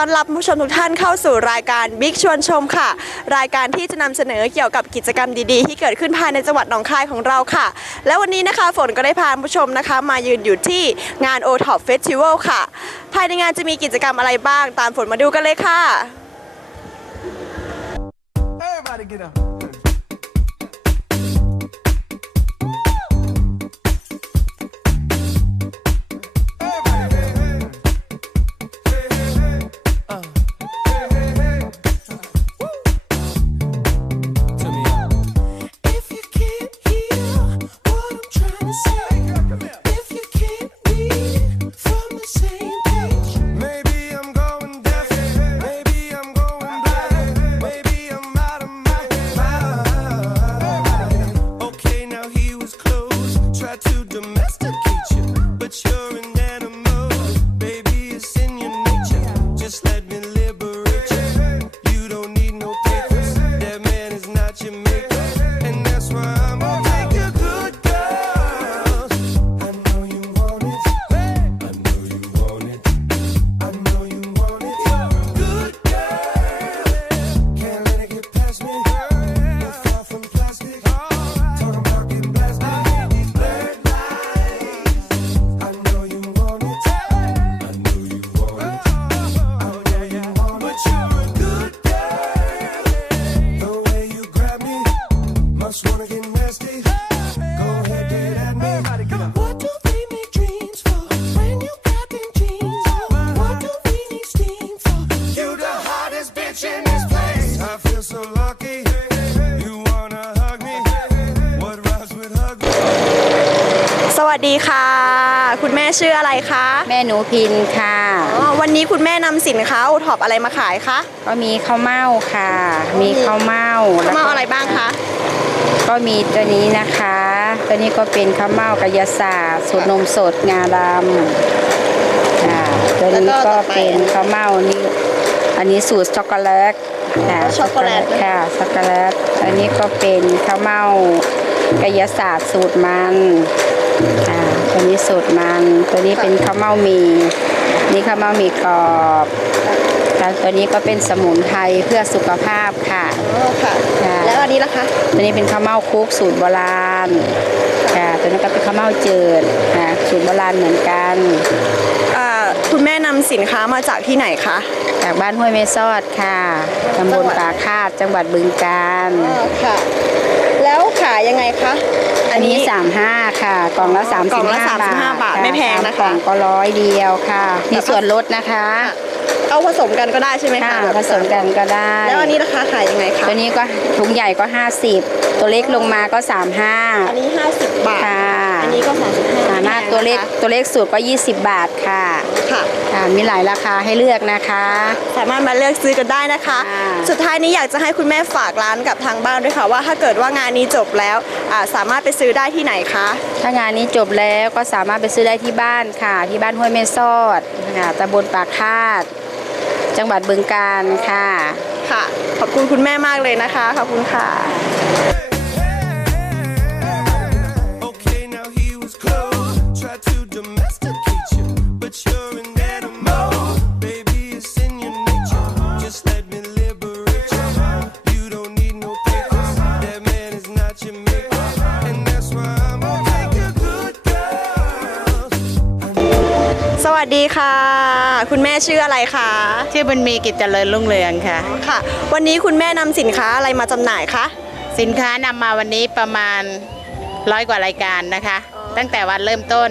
ต้อนรับผู้ชมทุกท่านเข้าสู่รายการบิ๊กชวนชมค่ะ รายการที่จะนำเสนอเกี่ยวกับกิจกรรมดีๆ ที่เกิดขึ้นภายในจังหวัดหนองคายของเราค่ะ และวันนี้นะคะฝนก็ได้พาผู้ชมนะคะ มายืนอยู่ที่งาน o t o p Festival ค่ะ ภายในงานจะมีกิจกรรมอะไรบ้าง ตามฝนมาดูกันเลยค่ะ Everybody get up. สวัสดีค่ะ คุณแม่ชื่ออะไรคะ แม่หนูพินค่ะอ๋อวันนี้คุณแม่นำสินค้า o t o p อะไรมาขายคะก็มีข้าวเม่าค่ะ มีข้าวเม่าแล้วมาก็อะไรบ้างคะ ก็มีตัวนี้นะคะ ตัวนี้ก็เป็นข้าวเม่ากายศาสตร์สูตรนมสดงาดำค่ะตัวนี้ก็เป็นข้าวเม่านี่อันนี้สูตรช็อกโกแลตค่ะช็อกโกแลตค่ะช็อกโกแลตอันนี้ก็เป็นข้าวเม่ากายศาสตร์สูตรมัน ค่ะตัวนี้สูตรมัน ตัวนี้เป็นข้าวเม่าหมี นี่ข้าวเม่าหมีกรอบค่ะตัวนี้ก็เป็นสมุนไพรเพื่อสุขภาพค่ะ อ๋อค่ะ ค่ะ แล้วอันนี้ล่ะคะ ตัวนี้เป็นข้าวเม่าคลุกสูตรโบราณ ค่ะ ตัวนี้ก็เป็นข้าวเม่าจืดค่ะสูตรโบราณเหมือนกัน อ่า คุณแม่นำสินค้ามาจากที่ไหนคะ จากบ้านห้วยเมซอดค่ะตำบลป่าคาดจังหวัดบึงกาฬค่ะแล้วขายยังไงคะ อันนี้ 35 ค่ะ กล่องละ35กล่องละ35บาทไม่แพงนะคะสามกล่องก็ร้อยเดียวค่ะ มีส่วนลดนะคะ เอาผสมกันก็ได้ใช่ไหมค่ะคะผสมกันก็ได้ แล้วอันนี้ราคาขายยังไงคะตัวนี้ก็ถุงใหญ่ก็ 50 ตัวเล็กลงมาก็อัน35นี้ 50 บาทค่ะอั นนี้ก็35สามารถตัวเล็กตัวเล็กสุดก็ 20 บาทค่ะค่ะค่ะมีหลายราคาให้เลือกนะคะ สามารถมาเลือกซื้อกันได้นะคะค่ะสุดท้ายนี้อยากจะให้คุณแม่ฝากร้านกับทางบ้านด้วยค่ะ ว่าถ้าเกิดว่างานนี้จบแล้วอ่าสามารถไปซื้อได้ที่ไหนคะ ถ้างานนี้จบแล้วก็สามารถไปซื้อได้ที่บ้านค่ะ ที่บ้านห้วยแม่ซอดค่ะตำบลปากคาด จังหวัดบึงกาฬค่ะ ค่ะ ขอบคุณคุณแม่มากเลยนะคะ ขอบคุณค่ะ วัสดีค่ะ คุณแม่ชื่ออะไรคะชื่อบุญมีกิจเจริญรุ่งเรืองค่ะ ค่ะ วันนี้คุณแม่นำสินค้าอะไรมาจำหน่ายคะ สินค้านำมาวันนี้ประมาณร้อยกว่ารายการนะคะ ตั้งแต่วันเริ่มต้น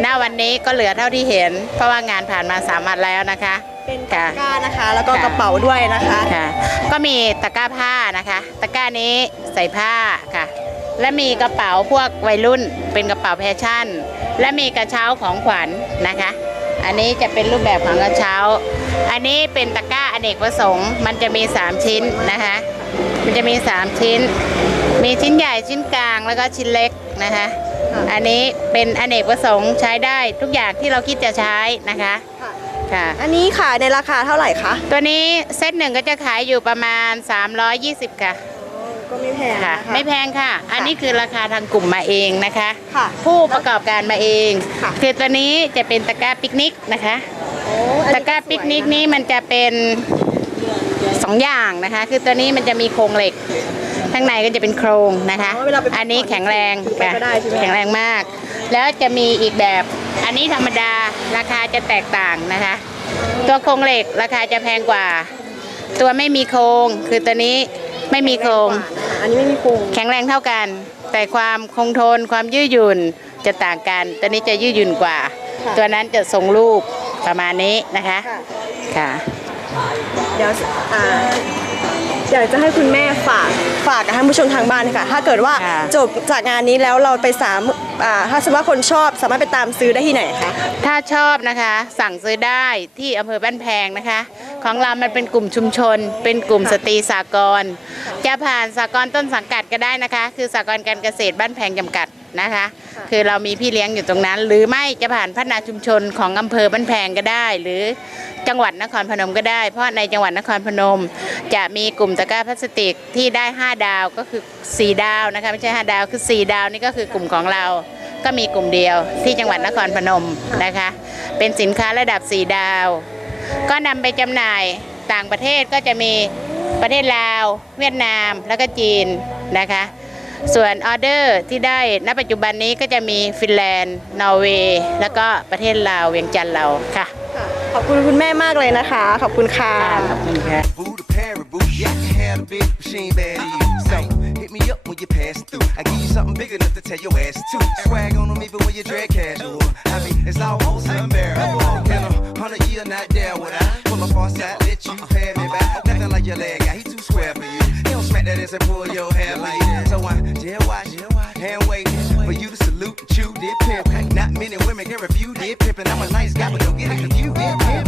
หน้าวันนี้ก็เหลือเท่าที่เห็น เพราะว่างานผ่านมาสามวันแล้วนะคะเป็นตะค่ะ กร้านะคะ แล้วก็ค่ะ กระเป๋าด้วยนะคะ ค่ะ ก็มีตะกร้าผ้านะคะ ตะกร้านี้ใส่ผ้าค่ะ และมีกระเป๋าพวกวัยรุ่นเป็นกระเป๋าแฟชั่น และมีกระเช้าของขวัญนะคะ อันนี้จะเป็นรูปแบบของกระเช้า อันนี้เป็นตะกร้าอเนกประสงค์ มันจะมี 3 ชิ้นนะคะ มันจะมี 3 ชิ้น มีชิ้นใหญ่ชิ้นกลางแล้วก็ชิ้นเล็กนะคะ อันนี้เป็นอเนกประสงค์ใช้ได้ทุกอย่างที่เราคิดจะใช้นะคะค่ะค่ะอันนี้ขายในราคาเท่าไหร่คะ ตัวนี้เซตหนึ่งก็จะขายอยู่ประมาณ 320 ค่ะ ก็ไม่แพงค่ะนะคะไม่แพงค่ะ อันนี้คือราคาทางกลุ่มมาเองนะคะ ค่ะผู้ประกอบการมาเองค่ะคือตัวนี้จะเป็นตะกร้าปิกนิกนะคะ โอ้อันนี้ตะกร้าปิกนิกนี้มันจะเป็นสองอย่างนะคะ คือตัวนี้มันจะมีโครงเหล็ก ข้างในก็จะเป็นโครงนะคะ อ๋อเวลาไปพักผ่อันนี้แข็งแรงถือไปก็ได้ใช่ไหมแข็งแรงมาก แล้วจะมีอีกแบบ อันนี้ธรรมดาราคาจะแตกต่างนะคะ ตัวโครงเหล็กราคาจะแพงกว่า ตัวไม่มีโครงคือตัวนี้ ไม่มีโครงอันนี้ไม่มีโครงแข็งแรงเท่ากัน แต่ความคงทนความยืดหยุ่นจะต่างกัน ตัวนี้จะยืดหยุ่นกว่าค่ะตัวนั้นจะทรงรูปประมาณนี้นะคะค่ะค่ะเดี๋ยวอ่าอยากจะให้คุณแม่ฝากฝากกับท่านผู้ชมทางบ้านค่ะ ถ้าเกิดว่าค่ะจบจากงานนี้แล้วเราไปสาม อ่าถ้าสมมติว่าคนชอบสามารถไปตามซื้อได้ที่ไหนคะ ถ้าชอบนะคะ สั่งซื้อได้ที่อำเภอบ้านแพงนะคะ ของเรามันเป็นกลุ่มชุมชน เป็นกลุ่มสตรีสากลจะผ่านสากลต้นสังกัดก็ได้นะคะ คือสากลการเกษตรบ้านแพงจำกัด นะคะ คือเรามีพี่เลี้ยงอยู่ตรงนั้น หรือไม่จะผ่านพัฒนาชุมชนของอำเภอบ้านแพงก็ได้ หรือจังหวัดนครพนมก็ได้ เพราะในจังหวัดนครพนม จะมีกลุ่มตะกร้าพลาสติกที่ได้ 5 ดาวก็คือ 4 ดาวนะคะไม่ใช่ 5 ดาวคือ 4 ดาวนี่ก็คือกลุ่มของเรา ก็มีกลุ่มเดียวที่จังหวัดนครพนมนะคะ เป็นสินค้าระดับ 4 ดาว ก็นำไปจำหน่ายต่างประเทศก็จะมีประเทศลาว เวียดนามแล้วก็จีนนะคะ ส่วนออเดอร์ที่ได้ณปัจจุบันนี้ก็จะมีฟินแลนด์ นอร์เวย์ แล้วก็ประเทศลาวเวียงจันทร์เราค่ะ ขอบคุณคุณแม่มากเลยนะคะ ขอบคุณค่ะ ขอบคุณค่ะ Boo the paraboo, yeah, I can have a big machine bad to you. So hit me up when you pass through. I give you something big enough to tell your ass to. Swag on them even when you drag casual. I mean, it's almost unbearable. In a hundred year, not there would I pull up on side, let you pay me back. Nothing like your leg guy, he too square for you. Don't smack that ass and pull your hair like that. So I jail watch, hand waiting for you to salute and chew did pimp. Not many women can refuse did pimp, and I'm a nice guy, but don't get it confused pimp.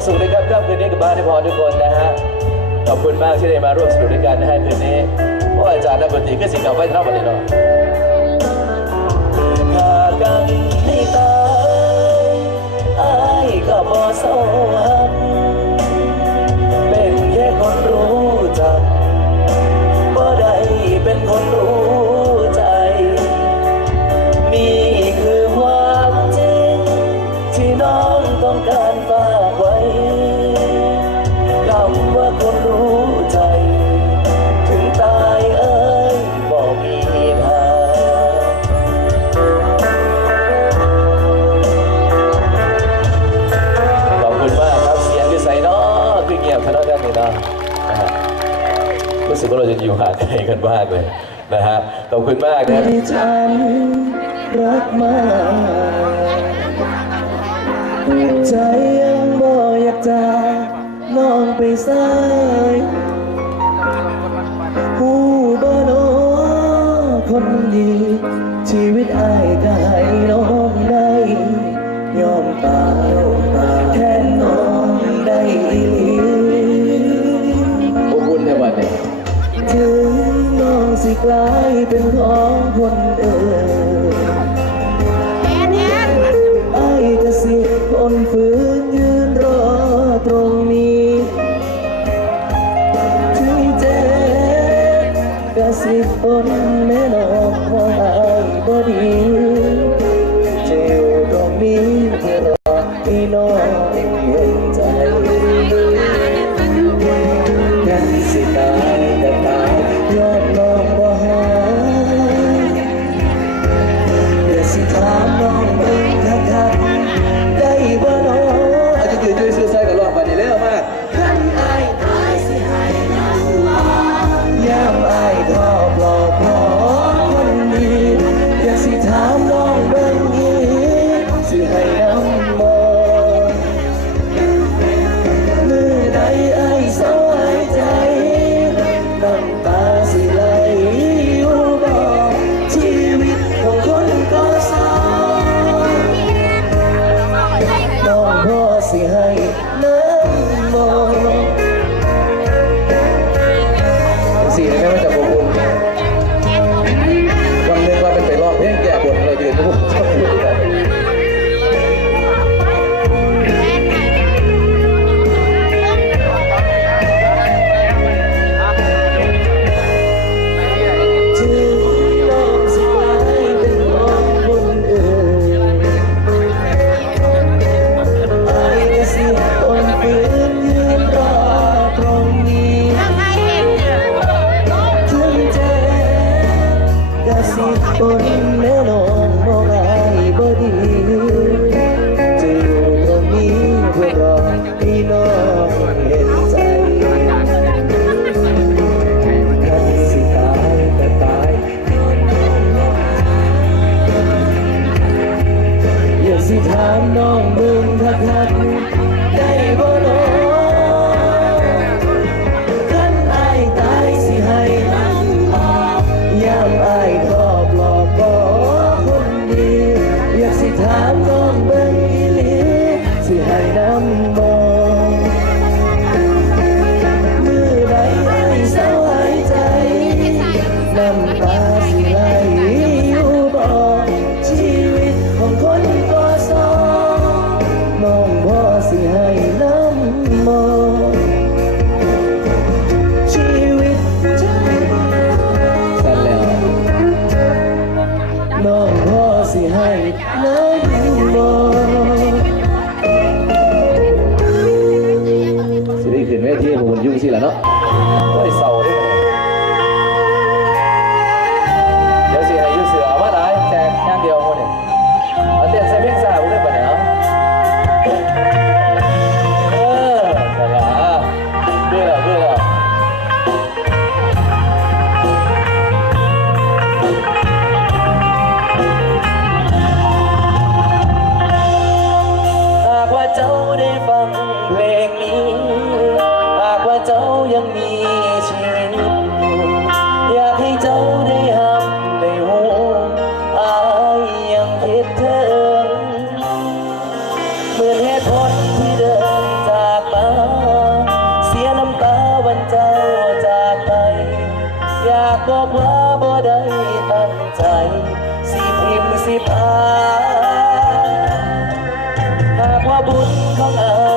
ความสุขในค่ำคืนนี้กับบ้านที่พอทุกคนนะฮะขอบคุณมากที่ได้มาร่วมสนุกด้วยกันนะฮะคืนนี้เพราอาจารย์นักดนตรีก็สิ่งเก่าไปเท่ากันเลยเนาะถ้ากันให้ตายอาก็บ่สวรรค์ มากเลยนะฮะขอบคุณมากนะที่ฉันรักมากใจยังบ่อยากจากน้องไปสายผู้บ่โนคนดี ชีวิตอายกายน้องได้ยอมตายิกลายเป็นของคนอื่น ก็เพราบ่ได้ตั้งใจ สิพิมพ์สิพาหากว่าบุญของเอ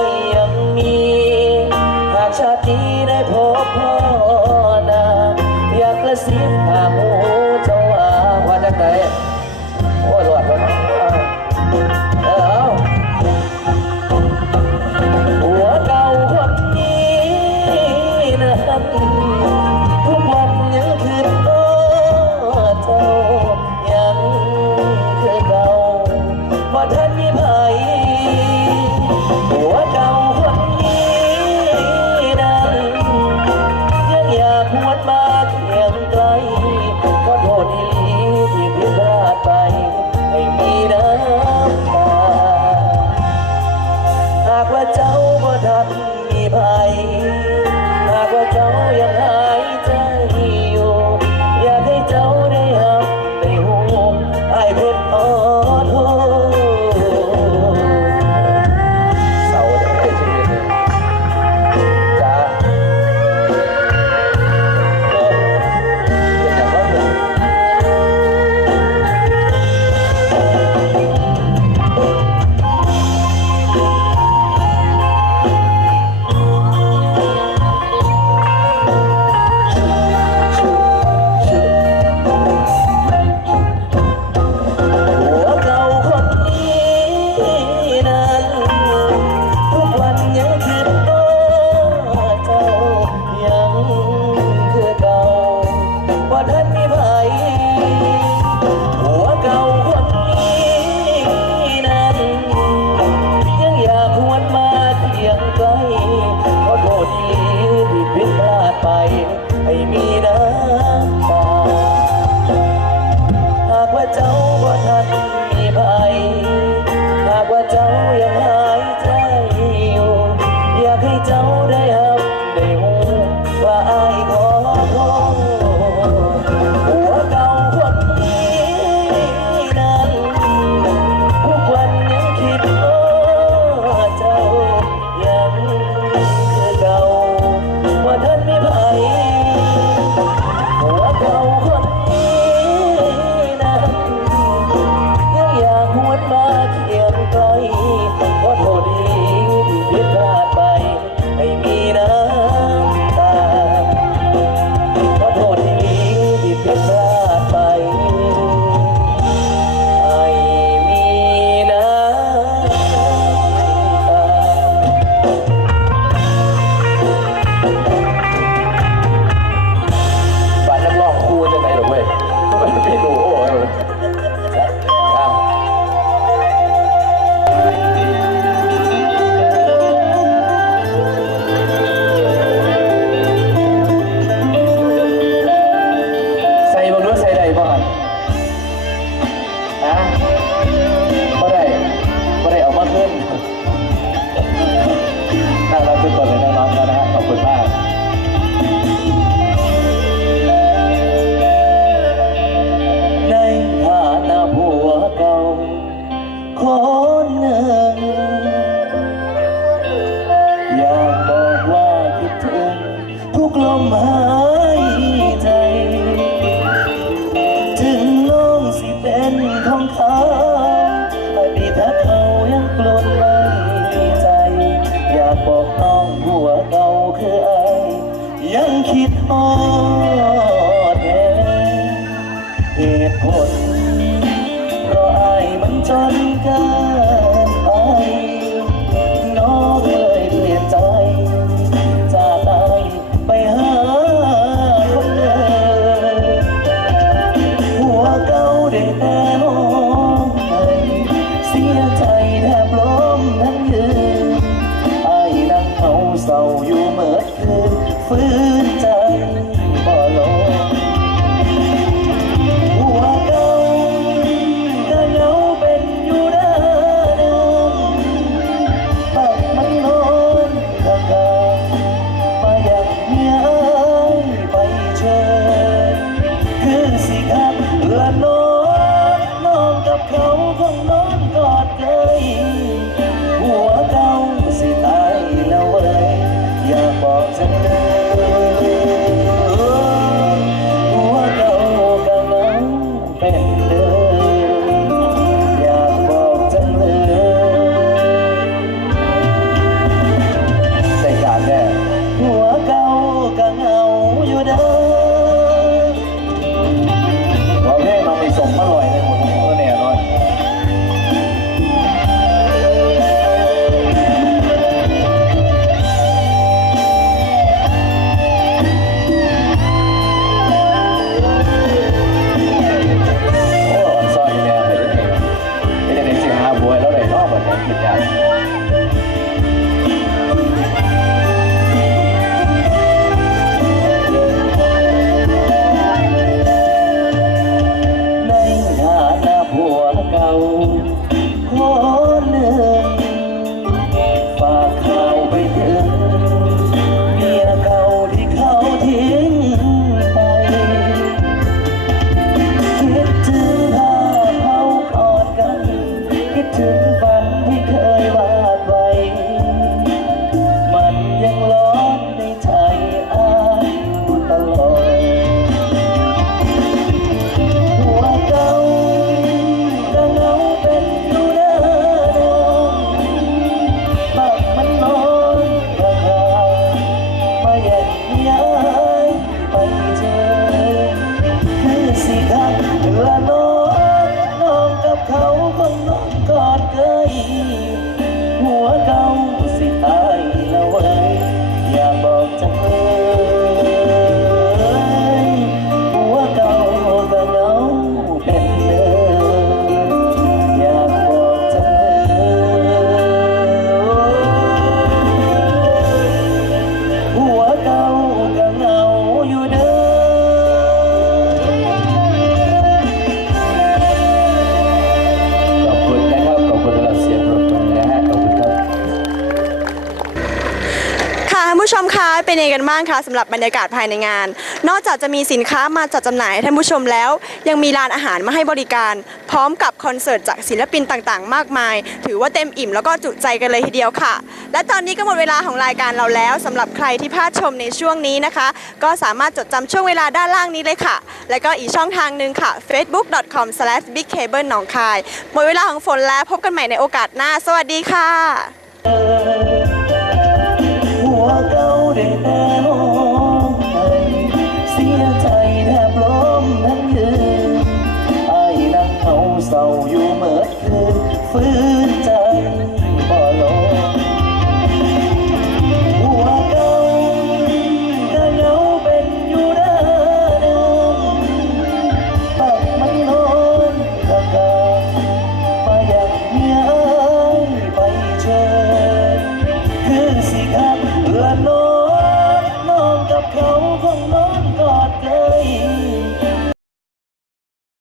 Oh. มอร่อยเลย กันบ้างคะสำหรับบรรยากาศภายในงาน นอกจากจะมีสินค้ามาจัดจำหน่ายให้ท่านผู้ชมแล้ว ยังมีร้านอาหารมาให้บริการ พร้อมกับคอนเสิร์ตจากศิลปินต่างๆ มากมาย ถือว่าเต็มอิ่มแล้วก็จุใจกันเลยทีเดียวค่ะ และตอนนี้ก็หมดเวลาของรายการเราแล้วสำหรับใครที่พลาดชมในช่วงนี้นะคะ ก็สามารถจดจำช่วงเวลาด้านล่างนี้เลยค่ะ และก็อีกช่องทางหนึ่งค่ะ facebook.com/bigcable หนองคายหมดเวลาของฝนแล้วพบกันใหม่ในโอกาสหน้า สวัสดีค่ะ